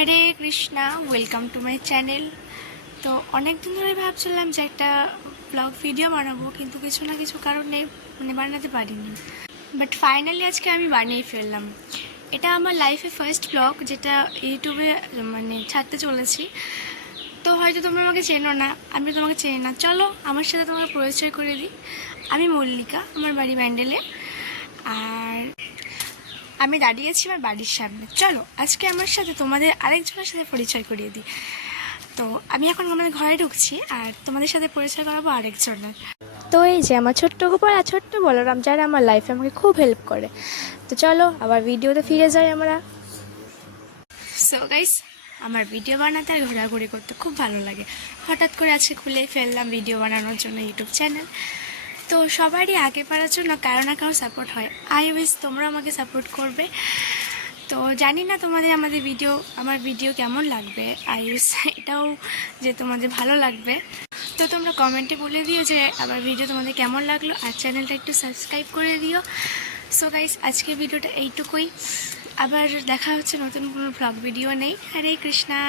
Hare Krishna, welcome to my channel. তো অনেক দিন ধরে ভাবছিলাম যে একটা ব্লগ ভিডিও বানাবো, কিন্তু কিছু না কিছু কারণে বানাতে পারিনি। বাট ফাইনালি আজকে আমি বানিয়ে ফেললাম। এটা আমার লাইফে ফার্স্ট ব্লগ, যেটা ইউটিউবে ছাড়তে চলেছি। তো হয়তো তোমরা আমাকে চেনো না, আমি তোমাকে চিনি না। চলো আমার সাথে তোমাকে পরিচয় করে দিই। আমি মল্লিকা, আমার বাড়ি ব্যান্ডেলে, আর আমি দাঁড়িয়েছি আমার বাড়ির সামনে। চলো আজকে আমার সাথে তোমাদের আরেকজনের সাথে পরিচয় করিয়ে দিই। তো আমি এখন আমাদের ঘরে ঢুকছি, আর তোমাদের সাথে পরিচয় করাবো আরেকজনের। তো এই যে আমার ছোট্ট গোপাল আর ছোট্ট বলরাম, যারা আমার লাইফে আমাকে খুব হেল্প করে। তো চলো আবার ভিডিওতে ফিরে যাই আমরা। সো গাইস, আমার ভিডিও বানাতে আর ঘোরাঘুরি করতে খুব ভালো লাগে। হঠাৎ করে আজকে খুলে ফেললাম ভিডিও বানানোর জন্য ইউটিউব চ্যানেল। তো সবারই আগে পারার জন্য কারো না কারো সাপোর্ট হয়। আই উইশ তোমরা আমাকে সাপোর্ট করবে। তো জানি না তোমাদের আমার ভিডিও কেমন লাগবে। আই উইশ এটাও যে তোমাদের ভালো লাগবে। তো তোমরা কমেন্টে বলে দিও যে আমার ভিডিও তোমাদের কেমন লাগলো, আর চ্যানেলটা একটু সাবস্ক্রাইব করে দিও। সো গাইস, আজকের ভিডিওটা এইটুকুই। আবার দেখা হচ্ছে নতুন কোনো ব্লগ ভিডিও নেই। হরে কৃষ্ণা।